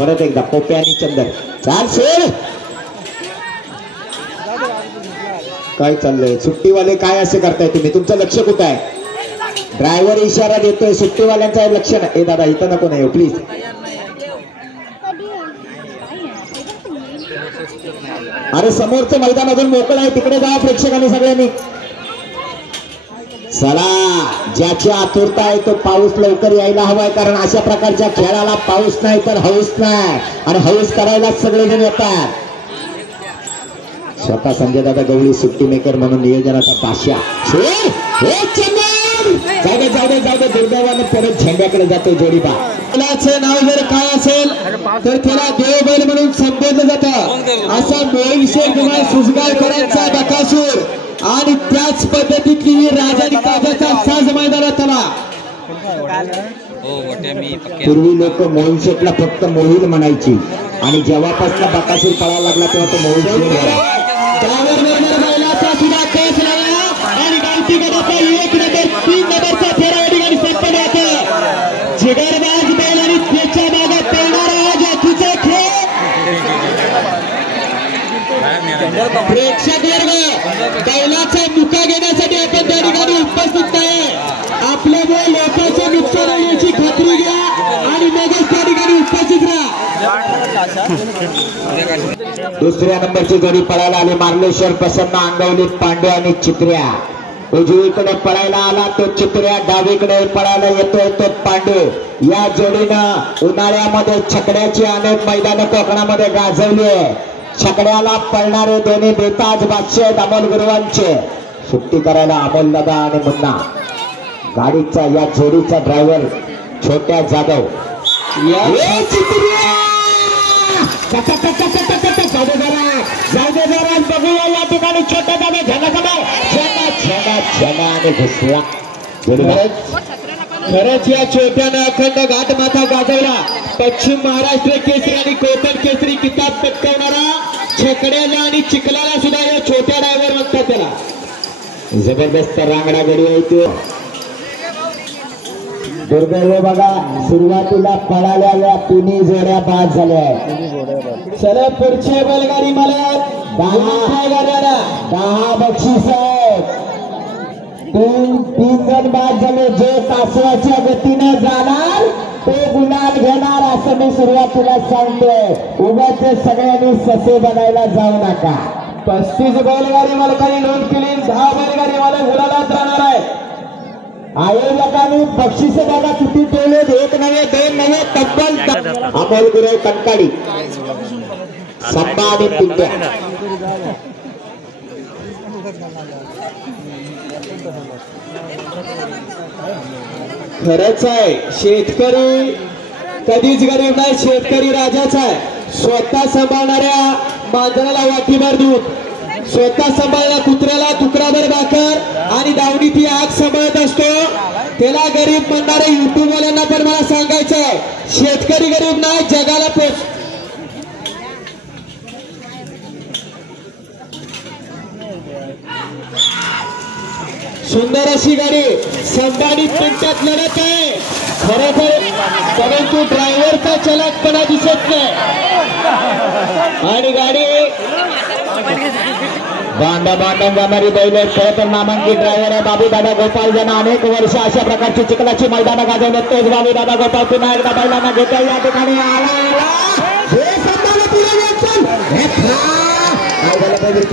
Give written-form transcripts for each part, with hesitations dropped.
परत एकदा पोपे आणि चंदर. चाल सोड. काय चाललंय सुट्टीवाले? काय असे करताय तुम्ही? तुमचं लक्ष कुठं आहे? ड्रायव्हर इशारा देतोय, सुट्टीवाल्यांचं लक्ष नाही. ए दादा इथं नको नाही प्लीज. अरे समोरचं मैदान अजून मोकळं आहे, तिकडे जा प्रेक्षकांनी सगळ्यांनी. चला, ज्याची आतुरता आहे तो पाऊस लवकर यायला हवाय, कारण अशा प्रकारच्या खेळाला पाऊस नाही तर हौस नाही, आणि हौस करायलाच सगळेजण येतात. स्वतः संजय दादा गवळी सुट्टी मेकर म्हणून नियोजनाचा पाशा. जाऊ दे दुर्दैवानं परत झेंड्याकडे जातो जोडीबा. त्याचं नाव जर काय असेल तर त्याला देवबैल म्हणून संबोधलं जातं. असा मोहिशेख कुमार सुजगावकरांचा बकासूर आणि त्याच पद्धतीतली राजानी काजाचा साज मैदानात आला. पूर्वी लोक मोहिशेखला फक्त मोहिल म्हणायची, आणि जेव्हापासून बकासूर पळायला लागला तेव्हा तो मोहिशेख. बैलाचा सुद्धा केस लागला आणि गावठी गटाचा 1 नंबर 3 नंबरचा फेरा या ठिकाणी संपन्न होता. जिगरबाज बैल आणि त्याच्या मागे पळणारा जातीचा खेळ. प्रेक्षक वर्ग बैलाचा मुका घेण्यासाठी आपण त्या ठिकाणी उपस्थित आहे. आपल्यामुळे लोकांचं नुकसान होण्याची खात्री घ्या आणि मगच त्या ठिकाणी उपस्थित राहा. दुसऱ्या नंबरची जोडी पळायला आली मार्लेश्वर प्रसन्न अंगवली पांडे आणि चित्र्या. उजवीकडे पळायला आला तो चित्र्या, डावीकडे पळायला येतोय तो पांडे. या जोडीनं उन्हाळ्यामध्ये छकड्याची अनेक मैदानं कोकणामध्ये गाजवली आहे. छकड्याला पळणारे दोन्ही बेताज बादशाह आहेत अमोल गुरुवांचे. सुट्टी करायला अमोल दादा आणि मुन्ना. गाडीचा या जोडीचा ड्रायव्हर छोट्या जाधव. बघूया या ठिकाणी छोट्या जाधव झेंडा घुसला. खरंच या छोट्यानं अखंड घाटमाथा गाजवला. पश्चिम महाराष्ट्र केसरी आणि कोकण केसरी किताब पटकावणारा छकड्याला आणि चिखलाला सुद्धा या छोट्या ड्रायव्हर म्हणतात त्याला. जबरदस्त रांगडा गडी आहे तो. दुर्दैव बघा, सुरुवातीला पळालेल्या तिन्ही जोड्या बाद झाल्या. चला पुढची बैलगाडी मला 10 बक्षीस आहेत. तीन जण बाद झाले. जे तासवाच्या गतीने जाणार तो गुलाल घेणार असं मी सुरुवातीला सांगतोय. उगाच सगळ्यांनी ससे बनायला जाऊ नका. 35 बैलगाडी मालकांनी नोंद केली. 10 बैलगाडी मालक गुलालात राहणार आहे. आयोजकांनी बक्षीस बघा किती ठेवले. 1 नव्हे 2 नव्हे तब्बल. अमोल गुरव कणकाडी, संपा आणि पिंट्या. खरंच आहे, शेतकरी कधीच गरीब नाही. शेतकरी राजाचा आहे. स्वतः सांभाळणाऱ्या मांजराला वाटीभर दूध, स्वतः सांभाळला कुत्र्याला तुकडाभर भाकर आणि दावणी ती आग सांभाळत असतो. त्याला गरीब म्हणणारे युट्यूब वाल्यांना पण मला सांगायचंय, शेतकरी गरीब नाही, जगाला पोच. सुंदर अशी गाडी संभाळी पिंट्यात लढत आहे खरोखर, परंतु ड्रायव्हरचा चलाकपणा दिसत नाही. आणि गाडी बांधून जाणारी बैल खरं तर नामांकित ड्रायव्हर आहे बाबू दादा गोपाल. ज्यांना अनेक वर्ष अशा प्रकारची चिखलाची मैदानं गाजवल्यात तोच बाबू दादा गोपाल पुन्हा एकदा बैलांना घेता या ठिकाणी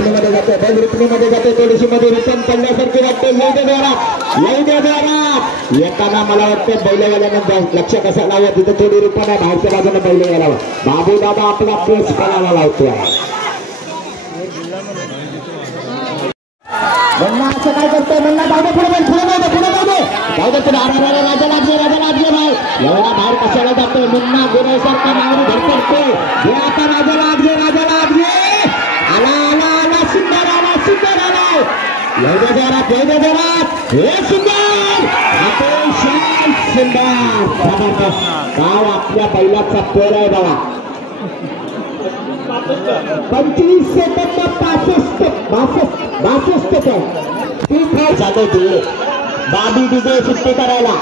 मध्ये जाते. बैल रिपणीमध्ये जाते. थोडीशी मध्ये रिटर्न पडल्यासारखी वाटते. येऊ द्या जोरात येताना मला वाटतं बैलवाल्यांना लक्ष कसं लावत तिथं थोडी रिपण आहे. बाहेरच्या बाजूने बैल गेला. बाबू दादा आपला पेस करायला लावतोय. म्हणणं असं काय करतोय म्हणणं जाऊ दे पुढे राजा लागले भाई. एवढा बाहेर कशाला जातोय मुन्ना गुरुसारखा नाव धरतो. आता राजा लागले आला सुंदर आला येऊ दे जोरात हे सुंदर जबरदस्त गाव आपल्या बैलाचा पेर आहे बाबा. 25 सेकंद 62 जाधव दिले बाबी दिले सुट्टी करायला.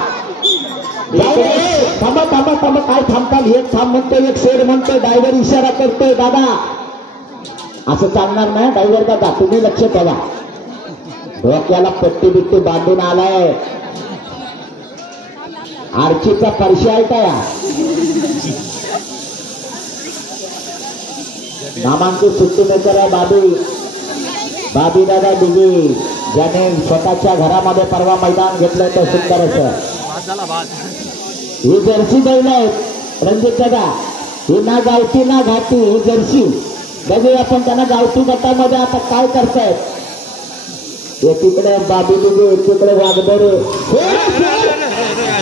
थांबा थांबा थांबा, काय थांबताल? एक थांब म्हणतोय, एक शेड म्हणतोय, ड्रायव्हर इशारा करतोय. दादा असं चालणार नाही ड्रायव्हर दादा, तुम्ही लक्ष ठेवा. डोक्याला पट्टी बिट्टी बांधून आलाय. आर्चीचा परशी आहे का? नामांकित सुट्टी मेकर आहे बाबी दादा डिगी, ज्याने स्वतःच्या घरामध्ये परवा मैदान घेतलंय तर सुंदर असं. ही जर्सी बैल आहेत रणजित दादा, ही ना गावठी ना घाटी, ही जर्सी बघूया आपण त्यांना गावठी गटामध्ये आता काय करतायत. एकीकडे बाबी दिली, एकीकडे वागदरे.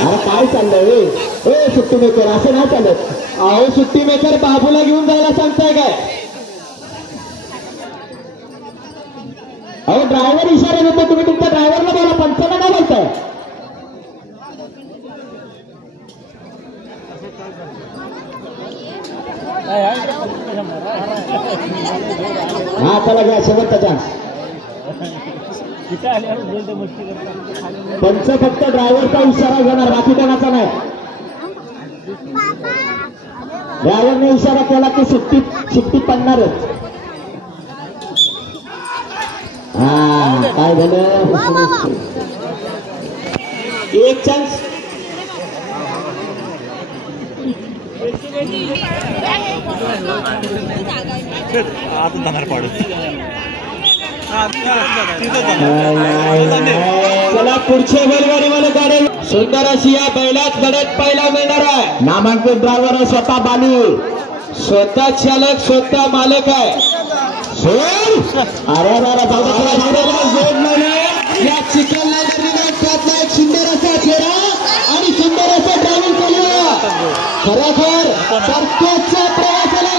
अरे काय चाललंय? सुट्टी मेकर असं नाही चालत. अहो सुट्टी मेकर बाबूला घेऊन जायला सांगताय काय? अहो ड्रायव्हर इशारा देतो, तुम्ही तुमच्या ड्रायव्हरला बोला, पंचाला काय बोलताय? हा चला घ्या शेवटचा चान्स. पंच फक्त ड्रायव्हरचा इशारा घेणार, बाकी कोणाचा नाही. ड्रायव्हरने इशारा केला की सुट्टी पडणारच. हा काय झालं? एक चान्स. चला पुढच्या बैलगाडीवाले गाडी सुंदर अशी या बैलात लढत पाहायला मिळणार आहे. नामांकित ड्रायव्हर आहे स्वतः बाली, स्वतः चालक स्वतः मालक आहे. अरे या चिखलला एक सुंदर असा चेहरा आणि सुंदर असं ड्रायव्हिंग केलं. खरोखर परतोच्या प्रवासाला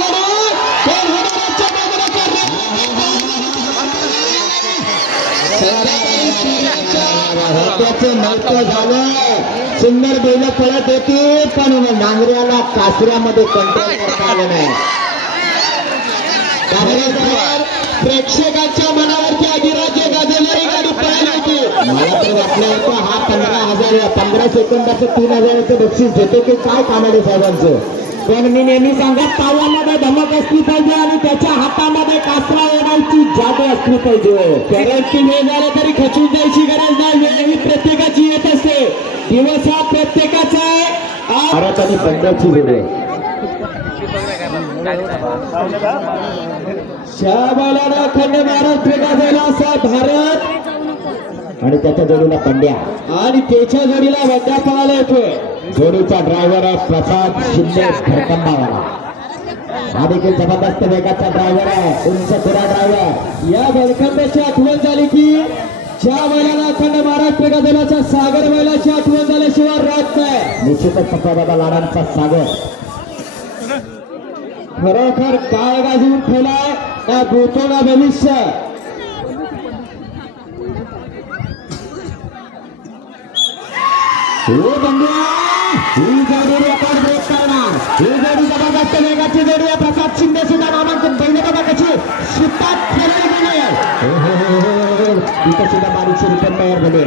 महत्व झालं. सुंदर बैल पळत होती पण नांगऱ्याला कासऱ्यामध्ये कंट्रोल करता आलं नाही. प्रेक्षकांच्या मनावरती अधिराज्य गाजवणारी गाडी पळाली होती. मला तर वाटलं होतं हा 15 सेकंदाचं 3000चं बक्षीस देतो की काय कानाडे साहेबांचं. पण मी नेहमी सांगत, पायामध्ये धमक असली पाहिजे आणि त्याच्या हातामध्ये कासरा ओढायची जादू असली पाहिजे. कारण की वेळ झाला तरी खचून जायची गरज नाही. वेळ ही प्रत्येकाची येत असते. दिवस हा प्रत्येकाचा आहे. भारत आणि पंजाबची जोडी शाबाला खंड महाराष्ट्र गाजवला असा भारत आणि त्याच्या जोडीला पंड्या आणि त्याच्या जोडीला वड्डा पळाला येतोय. जोडीचा ड्रायव्हर आहे प्रसाद शिंदे खडकंबावाला. हा देखील जबरदस्त वेगाचा ड्रायव्हर आहे, उंच खुरा ड्रायव्हर. या बलखंडाची आठवण झाली की ज्या बैलाला अखंड महाराष्ट्र गाजवल्याच्या सागर बैलाची आठवण झाल्याशिवाय राहत नाही. निश्चितच सफादादा लाडांचा सागर खरोखर काय गाजवून ठेवलाय ना भूतो ना भविष्य. ही जोडी रेकॉर्ड ब्रेक करणार. ही जोडी जबरदस्त वेगाची जोडी आहे. प्रसाद शिंदे सुद्धा नामांकन बैल बघा कशी शितात खेळली गेली. इथं सुद्धा बारीकशी रिटर्न तयार झाले.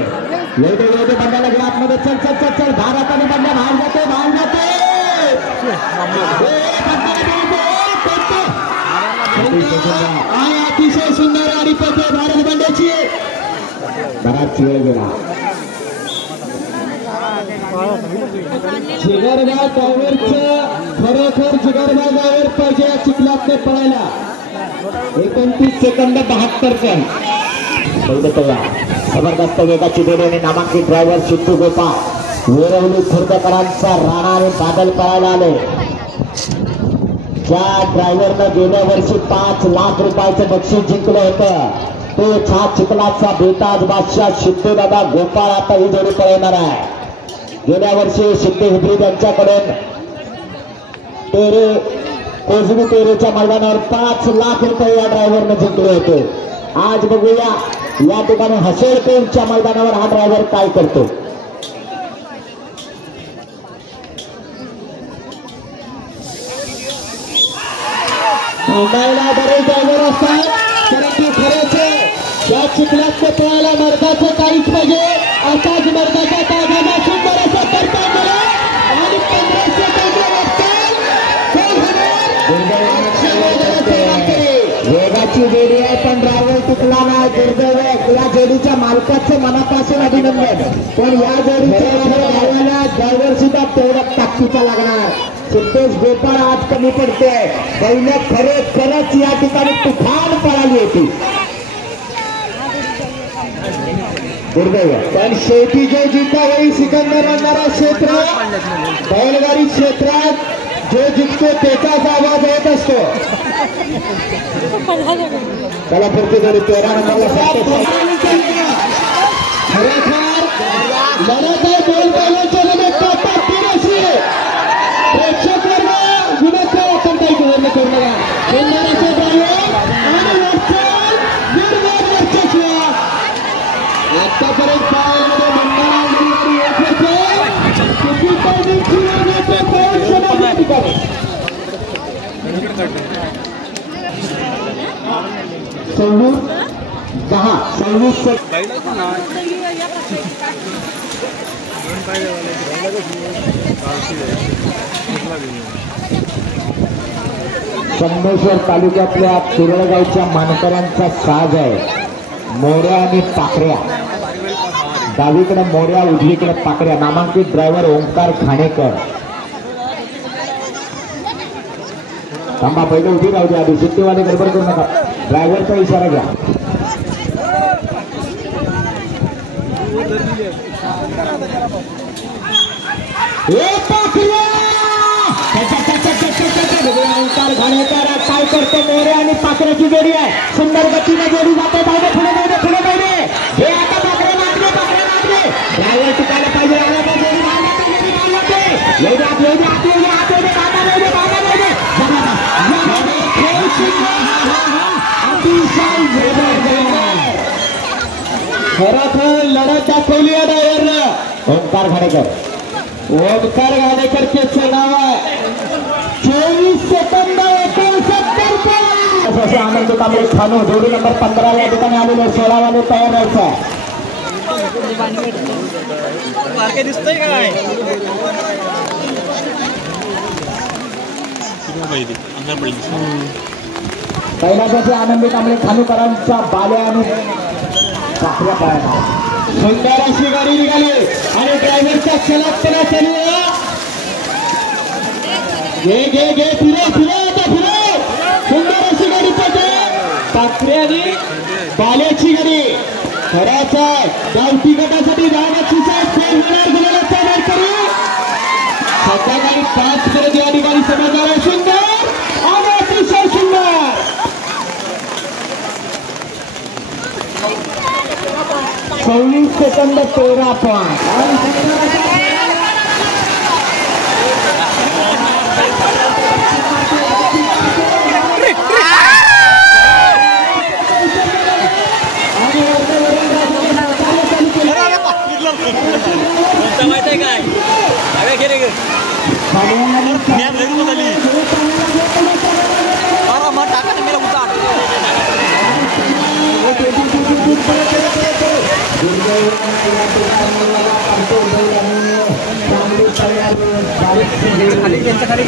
वेगळे बंडाला घ्या आतमध्ये. चल चल चल चल. भारताने बंडा बाहेर जाते. आणि अतिशय सुंदर गाडी पळते भारत बंड्याची. बराच वेळ गेला. जिगरबाज ड्रायव्हरचं खरोखर जिगरबाज ड्रायव्हर पाहिजे या चिखलात पळायला. 29 सेकंद 72 सेकंद. जबरदस्त वेगाची जोडी आणि नामांकित ड्रायव्हर सिद्धू गोपाळ वेरवली खुर्दकरांचा राणा आणि बादल पळायला आले. ज्या ड्रायव्हरनं गेल्या वर्षी 5 लाख रुपयाचं बक्षीस जिंकलं होतं तोच हा चिखलाचा बेताज बादशाह सिद्धू दादा गोपाळ आता ही जोडी पळवणार आहे. गेल्या वर्षी सिद्धू हुबरी यांच्याकडून कोजवी तेरेच्या मैदानावर 5 लाख रुपये या ड्रायव्हरने जिंकले होते. आज बघूया या ठिकाणी हसेळपेंच्या मैदानावर हा ड्रायव्हर काय करतो. मुंबईला बरेच ड्रायव्हर असतात परंतु खरंच या चिखलात पळायला मर्दाचं काहीच पाहिजे. असाच मर्दाचा तागाचा सुंदर असा करता वेगाची जोडी आहे पण ड्रायव्हर टिकला नाही. दुर्दैव या जोडीच्या मालकाचं मनापासून अभिनंदन. पण या जोडीच्या ड्रायव्हर सुद्धा तेवढा ताकदीचा लागणार. सिद्धेश गोपाळ आज कमी पडते. पहिले खरंच या ठिकाणी तुफान पळाली होती. दुर्दैव पण शेवटी जो जिंका होई सिकंदर आणणारा क्षेत्र बैलगाडी क्षेत्रात जो जिंकतो त्याचाच आवाज येत असतो. त्याला पुढची जोडी 13 नंबरला लढत आहे बोल बैलांच्या लढत प्रेक्षक वर्ग विनंती आपण काही धोरण करू नका. सोमवारचा ड्रायव्हर आणि आतापर्यंत पायामध्ये मंडळामध्ये येत होते. किती टायमिंगची ठिकाणी 26 संगमेश्वर तालुक्यातल्या कुरळगावच्या मानकऱ्यांचा साज आहे. मोऱ्या आणि पाकड्या. डावीकडे मोऱ्या, उजवीकडे पाकड्या. नामांकित ड्रायव्हर ओंकार खाणेकर. थांबा, पहिले उभी राहू द्या. आधी सिट्टीवाले गडबड करू नका. ड्रायव्हरचा इशारा घ्या. काय करतो मोरे आणि पाकऱ्याची जोडी आहे. सुंदर गतीने जोडी जाते. पुढे हे आता पाकरे मागले. ड्रायव्हर टिकायला पाहिजे. खरोखर लढत दाखवली आहे ड्रायव्हरनं. ओंकार खाणेकर. ओंकार घाणेकरचे नाव आहे. 24 सेकंद 69 आनंद कांबळे खानू जोडी नंबर 15 या ठिकाणी आलेले. 16 वाले तयार राहायचं आहे. पहिल्यासाठी आनंदी कांबळे खानूकरांच्या बाल्या आणि पाकऱ्या पाया. सुंदर अशी गाडी निघाली आणि ड्रायव्हरचा सलगपणा चालू आहे. घे फिरे. सुंदर अशी गाडी पडते. पाकऱ्या आणि बाल्याची गाडी. खराच आहे. गावठी गटासाठी गावाची साईड फेल होणार. गुलाबाचा मार करू. सध्या गाडी 5 करत या ठिकाणी समजणार आहे. सुंदर आणि अतिशय सुंदर. 26 सेकंद 13 पॉईंट. माहित आहे काय खाली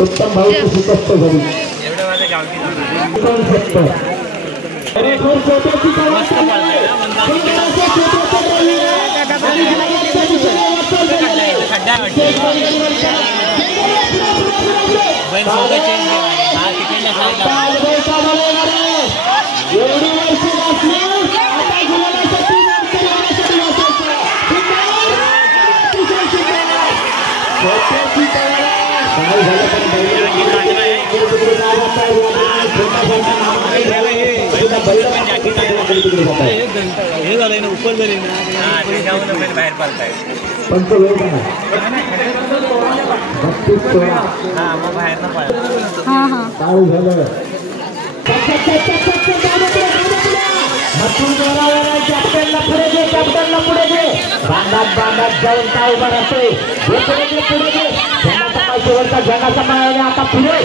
उत्तम भाऊ शिकस्त झाली. एवढी वर्षी आता गुलाबासाठी हे झालंय ना उपर झाली ना बाहेर पडताय पंच वेळ काय झालं कॅप्टनला पुढे घे कॅप्टनला पुढे घे बांधात जाऊन काय उभा राहतोय पुढे घे झेंडाचा पाय शेवटचा झेंडाचा पाय आता पुढे